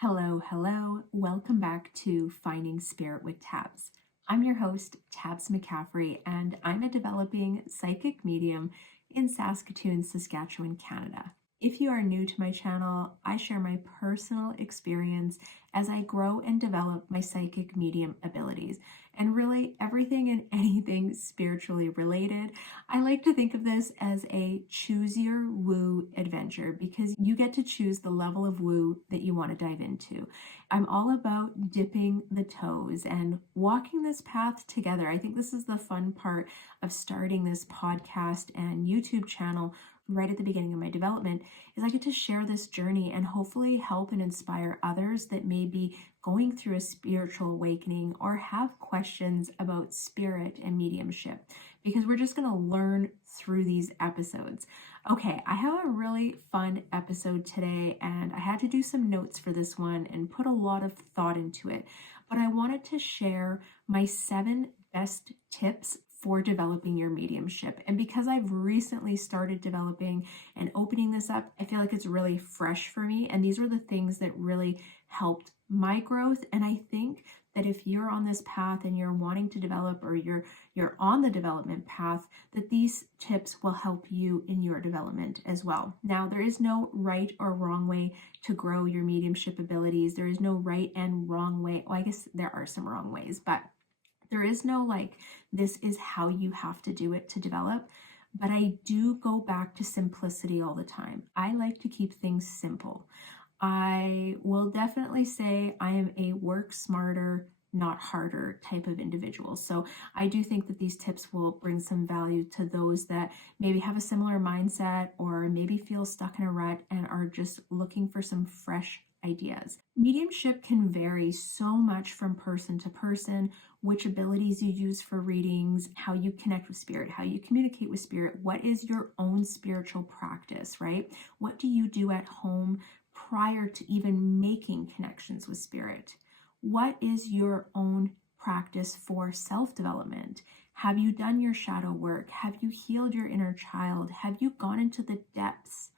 Hello, hello. Welcome back to Finding Spirit with Tabs. I'm your host, Tabs McCaffrey, and I'm a developing psychic medium in Saskatoon, Saskatchewan, Canada. If you are new to my channel, I share my personal experience as I grow and develop my psychic medium abilities and really everything and anything spiritually related. I like to think of this as a choose your woo adventure because you get to choose the level of woo that you want to dive into. I'm all about dipping the toes and walking this path together. I think this is the fun part of starting this podcast and YouTube channel right at the beginning of my development is I get to share this journey and hopefully help and inspire others that may be going through a spiritual awakening or have questions about spirit and mediumship, because we're just going to learn through these episodes. Okay, I have a really fun episode today and I had to do some notes for this one and put a lot of thought into it, but I wanted to share my 7 best tips for developing your mediumship. And because I've recently started developing and opening this up, I feel like it's really fresh for me. And these were the things that really helped my growth. And I think that if you're on this path and you're wanting to develop, or you're on the development path, that these tips will help you in your development as well. Now, there is no right or wrong way to grow your mediumship abilities. There is no right and wrong way. Well, I guess there are some wrong ways, but there is no this is how you have to do it to develop. But I do go back to simplicity all the time. I like to keep things simple. I will definitely say I am a work smarter, not harder type of individual. So I do think that these tips will bring some value to those that maybe have a similar mindset or maybe feel stuck in a rut and are just looking for some fresh ideas. Mediumship can vary so much from person to person, which abilities you use for readings, how you connect with spirit, how you communicate with spirit, what is your own spiritual practice, right? What do you do at home prior to even making connections with spirit? What is your own practice for self-development? Have you done your shadow work? Have you healed your inner child? Have you gone into the depths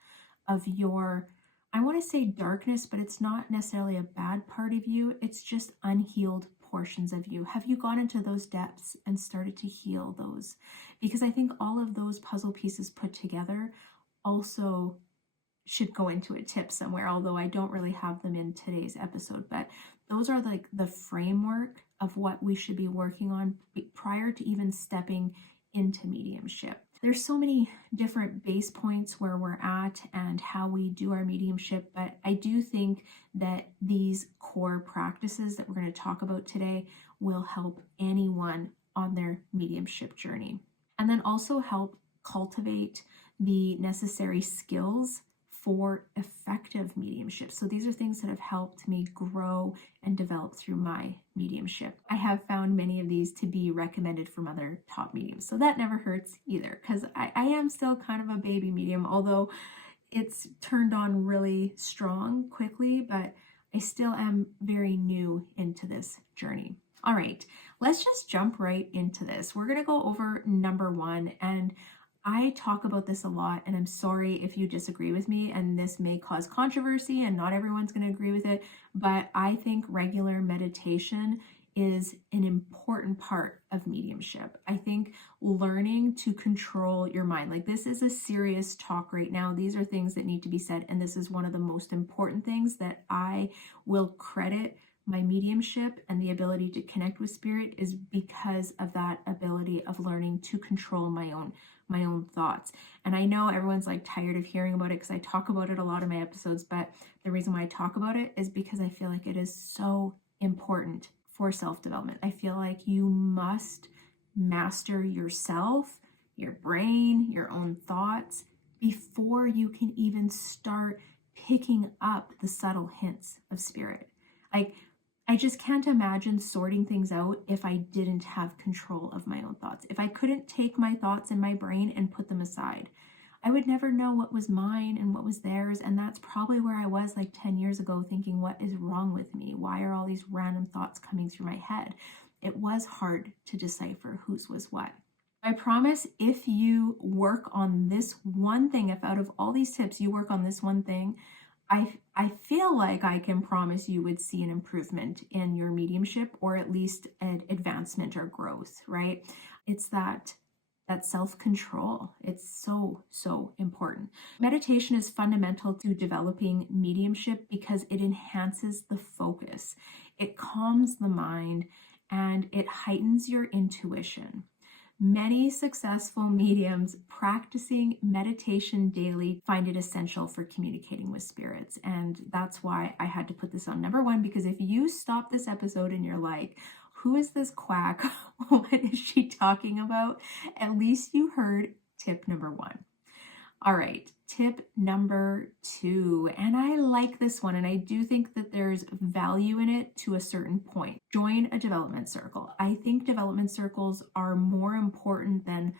of your, I want to say darkness, but it's not necessarily a bad part of you. It's just unhealed portions of you. Have you gone into those depths and started to heal those? Because I think all of those puzzle pieces put together also should go into a tip somewhere, although I don't really have them in today's episode. But those are the framework of what we should be working on prior to even stepping into mediumship. There's so many different base points where we're at and how we do our mediumship, but I do think that these core practices that we're going to talk about today will help anyone on their mediumship journey, and then also help cultivate the necessary skills for effective mediumship. So these are things that have helped me grow and develop through my mediumship. I have found many of these to be recommended from other top mediums. So that never hurts either, because I am still kind of a baby medium, although it's turned on really strong quickly, but I still am very new into this journey. All right, let's just jump right into this. We're going to go over number 1, and I talk about this a lot, and I'm sorry if you disagree with me, and this may cause controversy and not everyone's going to agree with it, but I think regular meditation is an important part of mediumship. I think learning to control your mind, this is a serious talk right now. These are things that need to be said, and this is one of the most important things that I will credit my mediumship and the ability to connect with spirit is because of that ability of learning to control my own thoughts. And I know everyone's tired of hearing about it because I talk about it a lot in my episodes, but the reason why I talk about it is because I feel like it is so important for self-development. I feel like you must master yourself, your brain, your own thoughts before you can even start picking up the subtle hints of spirit. I just can't imagine sorting things out if I didn't have control of my own thoughts. If I couldn't take my thoughts in my brain and put them aside, I would never know what was mine and what was theirs. And that's probably where I was 10 years ago, thinking, what is wrong with me? Why are all these random thoughts coming through my head? It was hard to decipher whose was what. I promise if you work on this one thing, if out of all these tips you work on this one thing, I feel like I can promise you would see an improvement in your mediumship, or at least an advancement or growth, right? It's that self-control. It's so important. Meditation is fundamental to developing mediumship because it enhances the focus. It calms the mind and it heightens your intuition. Many successful mediums practicing meditation daily find it essential for communicating with spirits. And that's why I had to put this on number one, because if you stop this episode and you're like, who is this quack? What is she talking about? At least you heard tip number one. All right, tip number two, and I like this one, and I do think that there's value in it to a certain point. Join a development circle. I think development circles are more important than,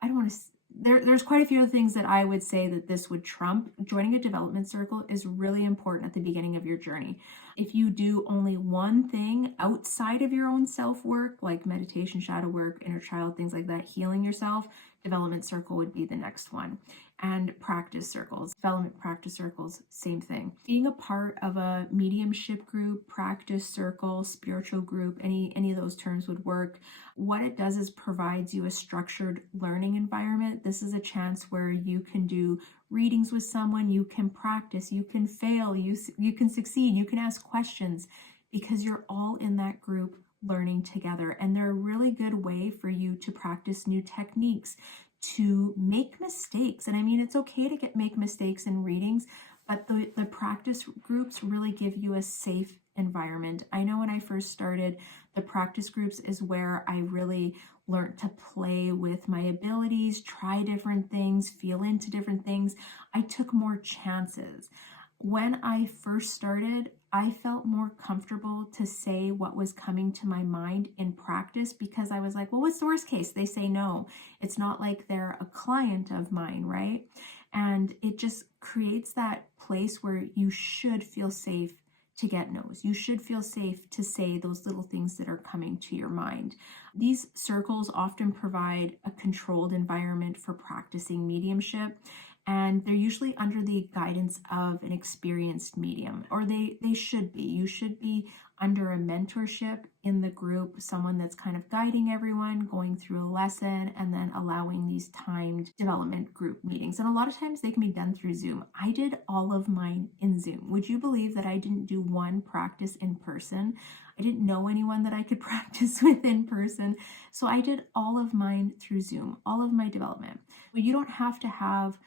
I don't want to, there's quite a few other things that I would say that this would trump. Joining a development circle is really important at the beginning of your journey. If you do only one thing outside of your own self-work, like meditation, shadow work, inner child, things like that, healing yourself, development circle would be the next one. And practice circles, development practice circles, same thing. Being a part of a mediumship group, practice circle, spiritual group, any of those terms would work. What it does is provides you a structured learning environment. This is a chance where you can do readings with someone, you can practice, you can fail, you can succeed, you can ask questions, because you're all in that group learning together. And they're a really good way for you to practice new techniques, to make mistakes. And I mean, it's okay to make mistakes in readings, but the practice groups really give you a safe environment. I know when I first started, the practice groups is where I really learned to play with my abilities, try different things, feel into different things. I took more chances. When I first started, I felt more comfortable to say what was coming to my mind in practice, because I was like, well, what's the worst case? They say no. It's not like they're a client of mine, right? And it just creates that place where you should feel safe to get no's. You should feel safe to say those little things that are coming to your mind. These circles often provide a controlled environment for practicing mediumship, and they're usually under the guidance of an experienced medium, or they should be. You should be under a mentorship in the group, someone that's kind of guiding everyone, going through a lesson, and then allowing these timed development group meetings. And a lot of times they can be done through Zoom. I did all of mine in Zoom. Would you believe that I didn't do one practice in person? I didn't know anyone that I could practice with in person. So I did all of mine through Zoom, all of my development. But you don't have to have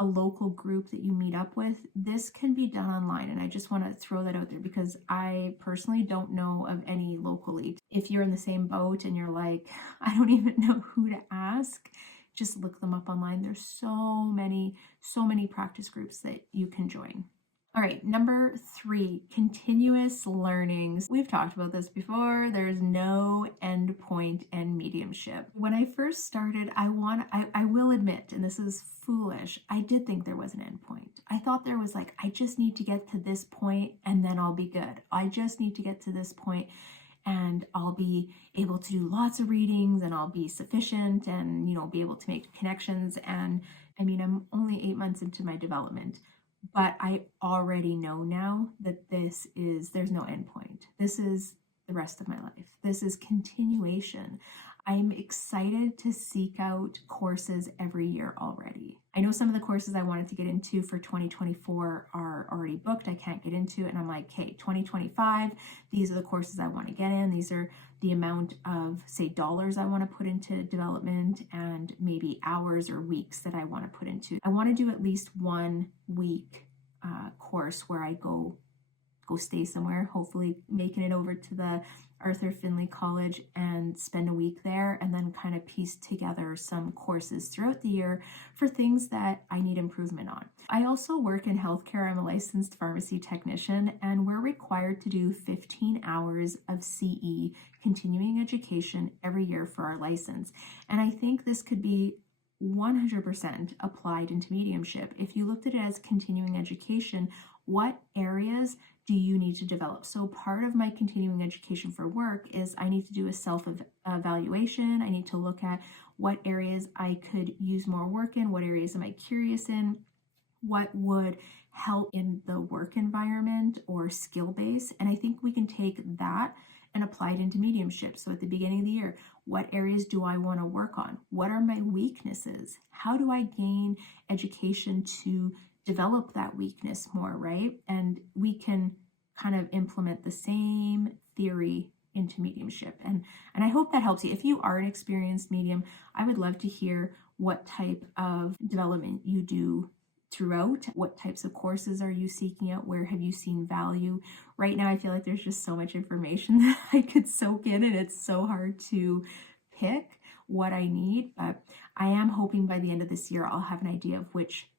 a local group that you meet up with. This can be done online, and I just want to throw that out there because I personally don't know of any locally. If you're in the same boat and you're like, I don't even know who to ask, just look them up online. There's so many practice groups that you can join. All right, number 3, continuous learnings. We've talked about this before. There's no end point in mediumship. When I first started, I will admit, and this is foolish, I did think there was an end point. I thought there was like, I just need to get to this point and then I'll be good. I just need to get to this point and I'll be able to do lots of readings and I'll be sufficient and, be able to make connections. And I mean, I'm only 8 months into my development, but I already know now that there's no end point. This is the rest of my life. This is continuation. I'm excited to seek out courses every year already. I know some of the courses I wanted to get into for 2024 are already booked. I can't get into it. And I'm like, hey, 2025, these are the courses I want to get in. These are the amount of, say, dollars I want to put into development and maybe hours or weeks that I want to put into. I want to do at least 1 week course where I go stay somewhere, hopefully making it over to the Arthur Findlay College and spend a week there, and then kind of piece together some courses throughout the year for things that I need improvement on. I also work in healthcare. I'm a licensed pharmacy technician, and we're required to do 15 hours of CE, continuing education, every year for our license. And I think this could be 100% applied into mediumship. If you looked at it as continuing education, what areas do you need to develop? So part of my continuing education for work is I need to do a self-evaluation. I need to look at what areas I could use more work in, what areas am I curious in, what would help in the work environment or skill base. And I think we can take that and apply it into mediumship. So at the beginning of the year, what areas do I want to work on? What are my weaknesses? How do I gain education to develop that weakness more, right? And we can kind of implement the same theory into mediumship. And I hope that helps you. If you are an experienced medium, I would love to hear what type of development you do throughout. What types of courses are you seeking out? Where have you seen value? Right now, I feel like there's just so much information that I could soak in, and it's so hard to pick what I need. But I am hoping by the end of this year, I'll have an idea of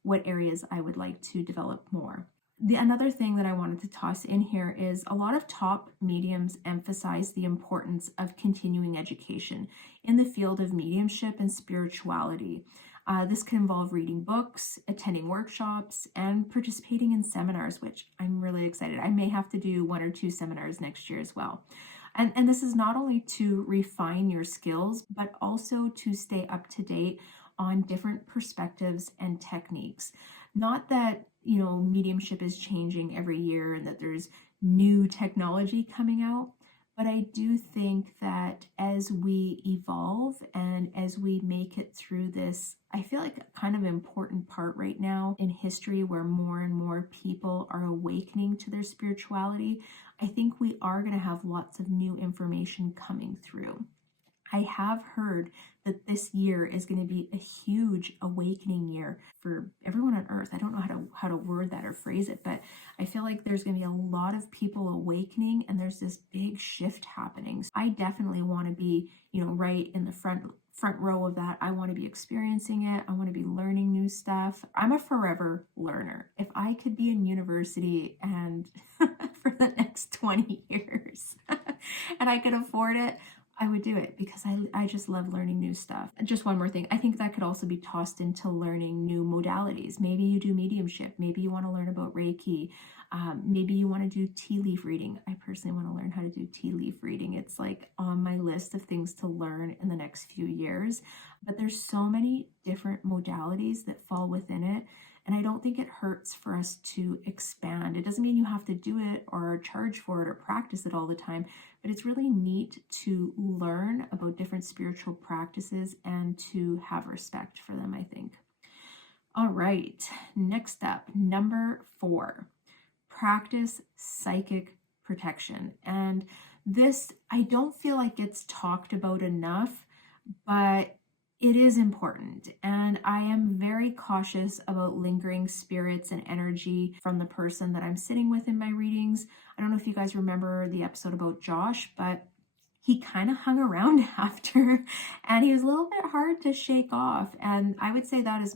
what areas I would like to develop more. Another thing that I wanted to toss in here is a lot of top mediums emphasize the importance of continuing education in the field of mediumship and spirituality. This can involve reading books, attending workshops, and participating in seminars, which I'm really excited. I may have to do 1 or 2 seminars next year as well. And this is not only to refine your skills, but also to stay up to date on different perspectives and techniques. Not that, mediumship is changing every year and that there's new technology coming out, but I do think that as we evolve and as we make it through this, I feel like a kind of important part right now in history where more and more people are awakening to their spirituality, I think we are going to have lots of new information coming through. I have heard that this year is going to be a huge awakening year for everyone on earth. I don't know how to word that or phrase it, but I feel like there's going to be a lot of people awakening and there's this big shift happening. So I definitely want to be, right in the front row of that. I want to be experiencing it. I want to be learning new stuff. I'm a forever learner. If I could be in university and for the next 20 years and I could afford it, I would do it because I just love learning new stuff. And just one more thing, I think that could also be tossed into learning new modalities. Maybe you do mediumship. Maybe you want to learn about Reiki. Maybe you want to do tea leaf reading. I personally want to learn how to do tea leaf reading. It's like on my list of things to learn in the next few years. But there's so many different modalities that fall within it. And I don't think it hurts for us to expand. It doesn't mean you have to do it or charge for it or practice it all the time, but it's really neat to learn about different spiritual practices and to have respect for them, I think. All right, next up, number 4, practice psychic protection. And this, I don't feel like it's talked about enough, but it is important, and I am very cautious about lingering spirits and energy from the person that I'm sitting with in my readings. I don't know if you guys remember the episode about Josh, but he kind of hung around after, and he was a little bit hard to shake off. And I would say that was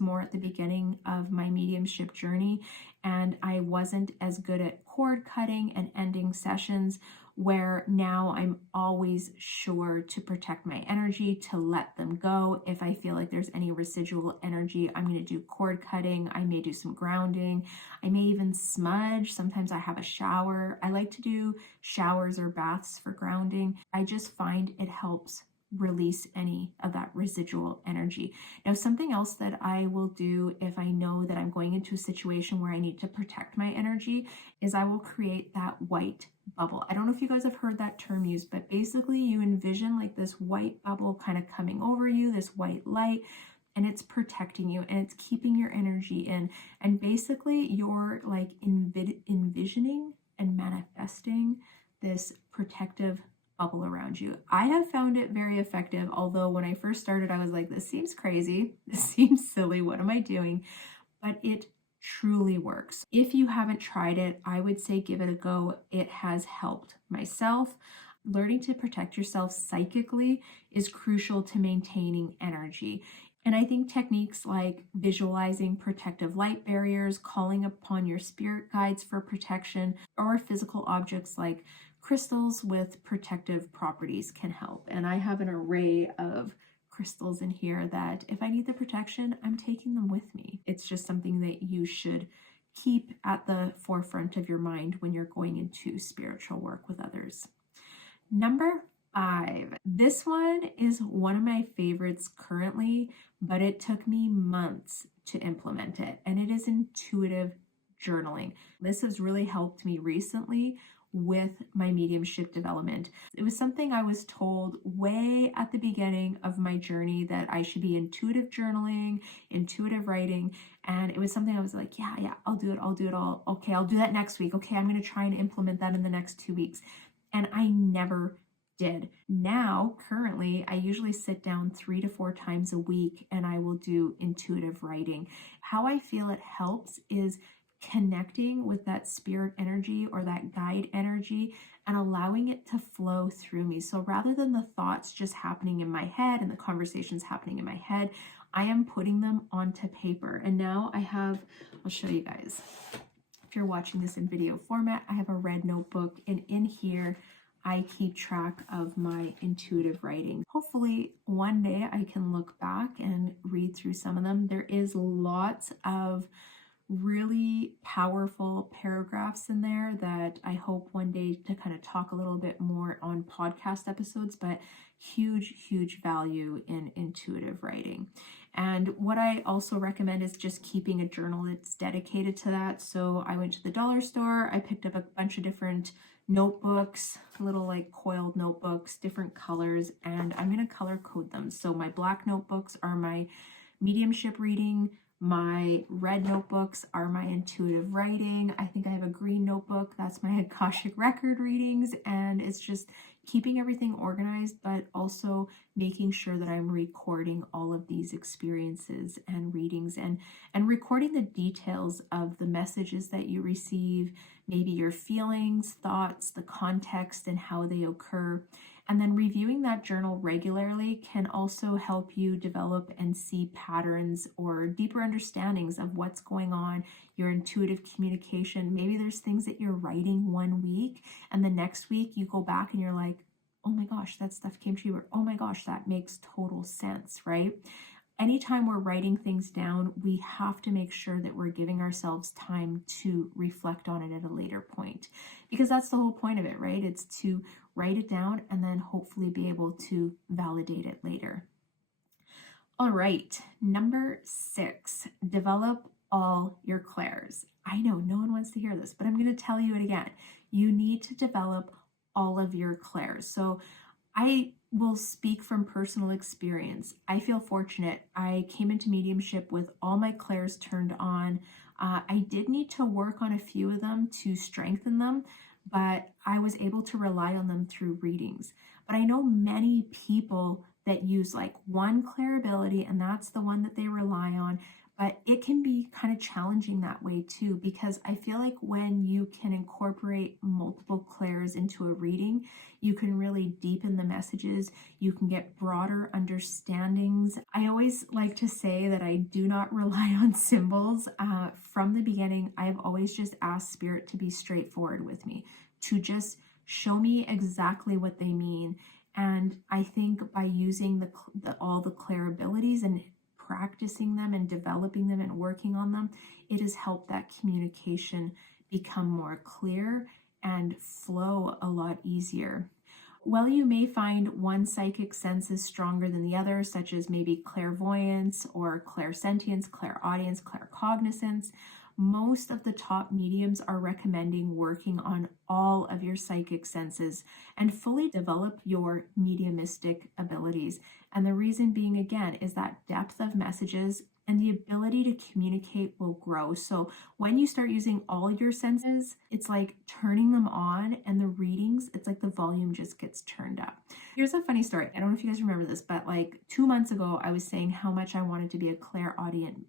more at the beginning of my mediumship journey, and I wasn't as good at cord cutting and ending sessions, where now I'm always sure to protect my energy, to let them go. If I feel like there's any residual energy, I'm going to do cord cutting. I may do some grounding. I may even smudge. Sometimes I have a shower. I like to do showers or baths for grounding. I just find it helps release any of that residual energy. Now, something else that I will do if I know that I'm going into a situation where I need to protect my energy is I will create that white bubble. I don't know if you guys have heard that term used, but basically you envision like this white bubble kind of coming over you, this white light, and it's protecting you and it's keeping your energy in. And basically you're like envisioning and manifesting this protective bubble around you. I have found it very effective, although when I first started, I was like, this seems crazy. This seems silly. What am I doing? But it truly works. If you haven't tried it, I would say give it a go. It has helped myself. Learning to protect yourself psychically is crucial to maintaining energy. And I think techniques like visualizing protective light barriers, calling upon your spirit guides for protection, or physical objects like crystals with protective properties can help. And I have an array of crystals in here that if I need the protection, I'm taking them with me. It's just something that you should keep at the forefront of your mind when you're going into spiritual work with others. Number 5. This one is one of my favorites currently, but it took me months to implement it, and it is intuitive journaling. This has really helped me recently with my mediumship development. It was something I was told way at the beginning of my journey that I should be intuitive journaling, intuitive writing. And it was something I was like, yeah, I'll do it. I'll do that next week. Okay, I'm going to try and implement that in the next 2 weeks. And I never did. Now, currently, I usually sit down 3 to 4 times a week and I will do intuitive writing. How I feel it helps is connecting with that spirit energy or that guide energy and allowing it to flow through me. So rather than the thoughts just happening in my head and the conversations happening in my head, I am putting them onto paper. And now I'll show you guys. If you're watching this in video format, I have a red notebook, and in here, I keep track of my intuitive writing. Hopefully one day I can look back and read through some of them. There is lots of really powerful paragraphs in there that I hope one day to kind of talk a little bit more on podcast episodes, but huge value in intuitive writing. And what I also recommend is just keeping a journal that's dedicated to that. So I went to the dollar store, I picked up a bunch of different notebooks, little like coiled notebooks, different colors, and I'm going to color code them. So my black notebooks are my mediumship reading. My red notebooks are my intuitive writing. I think I have a green notebook. That's my Akashic record readings. And it's just keeping everything organized, but also making sure that I'm recording all of these experiences and readings and recording the details of the messages that you receive, maybe your feelings, thoughts, the context, and how they occur. And then reviewing that journal regularly can also help you develop and see patterns or deeper understandings of what's going on, your intuitive communication. Maybe there's things that you're writing one week and the next week you go back and you're like, oh my gosh, that stuff came to you, or oh my gosh, that makes total sense, right? Anytime we're writing things down, we have to make sure that we're giving ourselves time to reflect on it at a later point, because that's the whole point of it, right? It's to write it down and then hopefully be able to validate it later. All right, number 6, develop all your clairs. I know no one wants to hear this, but I'm going to tell you it again. You need to develop all of your clairs. So I will speak from personal experience. I feel fortunate. I came into mediumship with all my clairs turned on. I did need to work on a few of them to strengthen them, but I was able to rely on them through readings. But I know many people that use like one clair ability, and that's the one that they rely on. But it can be kind of challenging that way too, because I feel like when you can incorporate multiple clairs into a reading, you can really deepen the messages. You can get broader understandings. I always like to say that I do not rely on symbols. From the beginning, I've always just asked Spirit to be straightforward with me, to just show me exactly what they mean. And I think by using all the clair abilities and practicing them and developing them and working on them, it has helped that communication become more clear and flow a lot easier. While you may find one psychic sense is stronger than the other, such as maybe clairvoyance or clairsentience, clairaudience, claircognizance, most of the top mediums are recommending working on all of your psychic senses and fully develop your mediumistic abilities. And the reason being, again, is that depth of messages and the ability to communicate will grow. So when you start using all your senses, it's like turning them on, and the readings, it's like the volume just gets turned up. Here's a funny story. I don't know if you guys remember this, but like 2 months ago, I was saying how much I wanted to be a clairaudient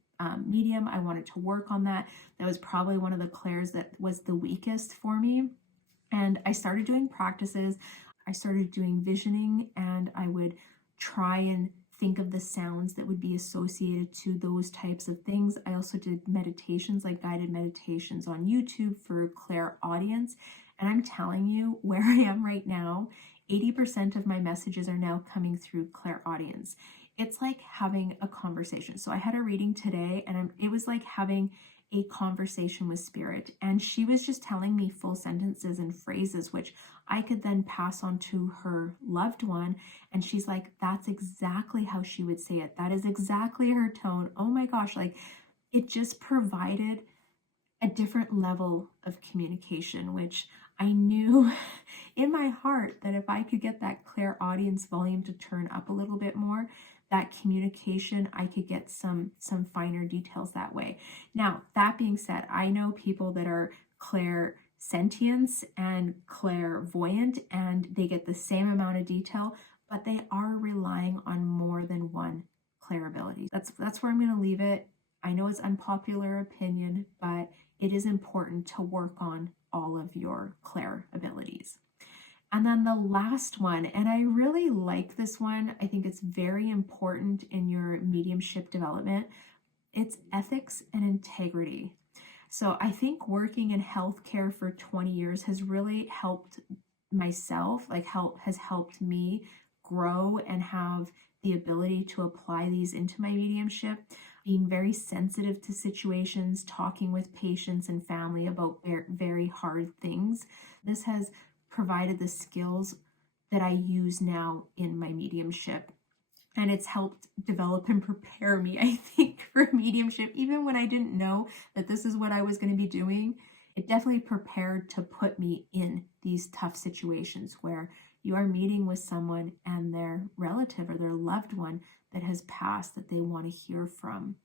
medium. I wanted to work on that. That was probably one of the clairs that was the weakest for me. And I started doing practices. I started doing visioning, and I would try and think of the sounds that would be associated to those types of things. I also did meditations, like guided meditations on YouTube for clairaudience. And I'm telling you, where I am right now, 80% of my messages are now coming through clairaudience. It's like having a conversation. So I had a reading today, and it was like having a conversation with Spirit. And she was just telling me full sentences and phrases, which I could then pass on to her loved one. And she's like, that's exactly how she would say it. That is exactly her tone. Oh my gosh, like it just provided a different level of communication, which I knew in my heart that if I could get that clairaudience volume to turn up a little bit more, that communication, I could get some finer details that way. Now, that being said, I know people that are clairsentience and clairvoyant, and they get the same amount of detail, but they are relying on more than one clair ability. That's where I'm going to leave it. I know it's unpopular opinion, but it is important to work on all of your clair abilities. And then the last one, and I really like this one, I think it's very important in your mediumship development, it's ethics and integrity. So I think working in healthcare for 20 years has really helped myself, has helped me grow and have the ability to apply these into my mediumship, being very sensitive to situations, talking with patients and family about very hard things. This has provided the skills that I use now in my mediumship. And it's helped develop and prepare me, I think, for mediumship. Even when I didn't know that this is what I was going to be doing, it definitely prepared to put me in these tough situations where you are meeting with someone and their relative or their loved one that has passed that they want to hear from.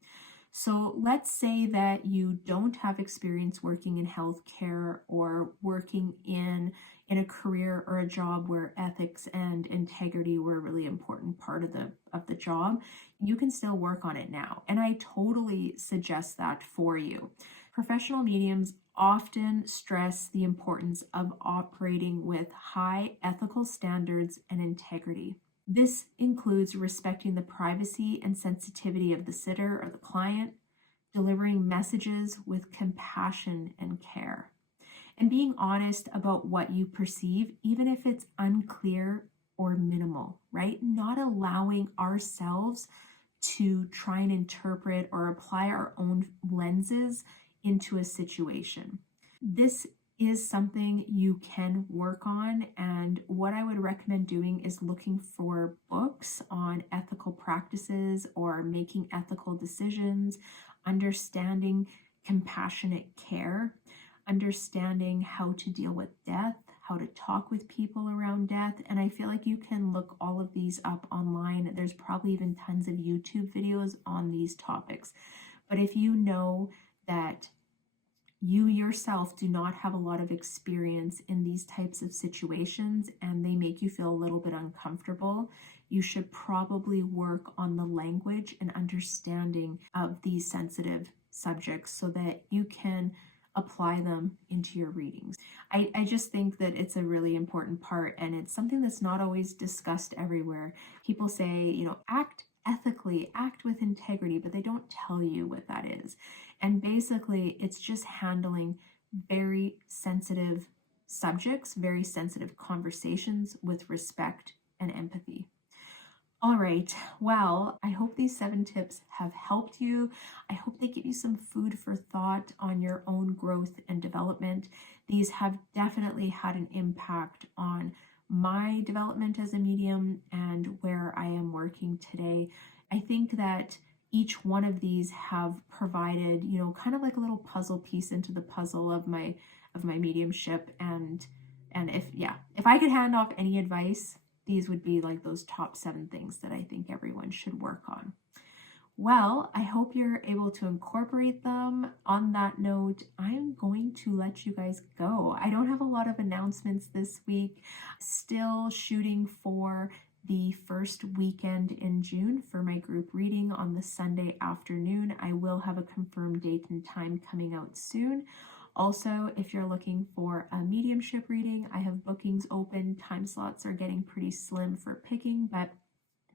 So let's say that you don't have experience working in healthcare or working in a career or a job where ethics and integrity were a really important part of the job. You can still work on it now. And I totally suggest that for you. Professional mediums often stress the importance of operating with high ethical standards and integrity. This includes respecting the privacy and sensitivity of the sitter or the client, delivering messages with compassion and care, and being honest about what you perceive, even if it's unclear or minimal, right? Not allowing ourselves to try and interpret or apply our own lenses into a situation. This is something you can work on, and what I would recommend doing is looking for books on ethical practices or making ethical decisions, understanding compassionate care, understanding how to deal with death, how to talk with people around death. And I feel like you can look all of these up online. There's probably even tons of YouTube videos on these topics. But if you know that you yourself do not have a lot of experience in these types of situations and they make you feel a little bit uncomfortable, you should probably work on the language and understanding of these sensitive subjects so that you can apply them into your readings. I just think that it's a really important part, and it's something that's not always discussed everywhere. People say, act ethically, act with integrity, but they don't tell you what that is. And basically, it's just handling very sensitive subjects, very sensitive conversations with respect and empathy. All right, well, I hope these 7 tips have helped you. I hope they give you some food for thought on your own growth and development. These have definitely had an impact on my development as a medium and where I am working today. I think that each one of these have provided, kind of like a little puzzle piece into the puzzle of my mediumship. And if I could hand off any advice, these would be like those top 7 things that I think everyone should work on. Well, I hope you're able to incorporate them. On that note, I'm going to let you guys go. I don't have a lot of announcements this week. Still shooting for the first weekend in June for my group reading on the Sunday afternoon. I will have a confirmed date and time coming out soon. Also, if you're looking for a mediumship reading, I have bookings open. Time slots are getting pretty slim for picking, but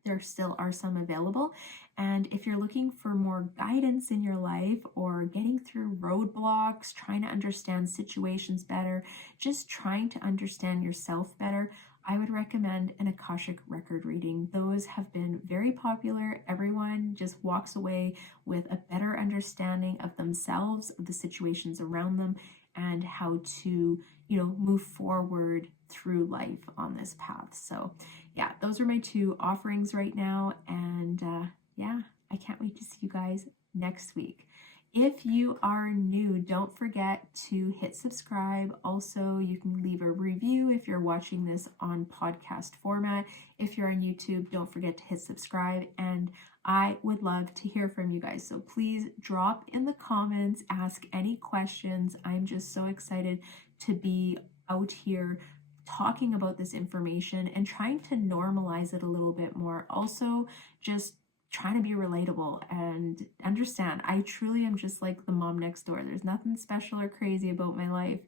there still are some available. And if you're looking for more guidance in your life or getting through roadblocks, trying to understand situations better, just trying to understand yourself better, I would recommend an Akashic record reading. Those have been very popular. Everyone just walks away with a better understanding of themselves, of the situations around them, and how to, move forward through life on this path. So yeah, those are my 2 offerings right now. And I can't wait to see you guys next week. If you are new, don't forget to hit subscribe. Also, you can leave a review if you're watching this on podcast format. If you're on YouTube, don't forget to hit subscribe. And I would love to hear from you guys. So please drop in the comments, ask any questions. I'm just so excited to be out here talking about this information and trying to normalize it a little bit more. Also, just trying to be relatable and understand I truly am just like the mom next door. There's nothing special or crazy about my life.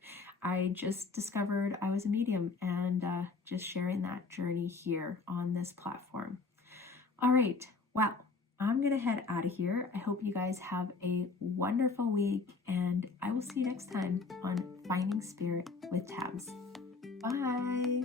I just discovered I was a medium and just sharing that journey here on this platform. All right, well, I'm gonna head out of here. I hope you guys have a wonderful week, and I will see you next time on Finding Spirit with Tabs. Bye.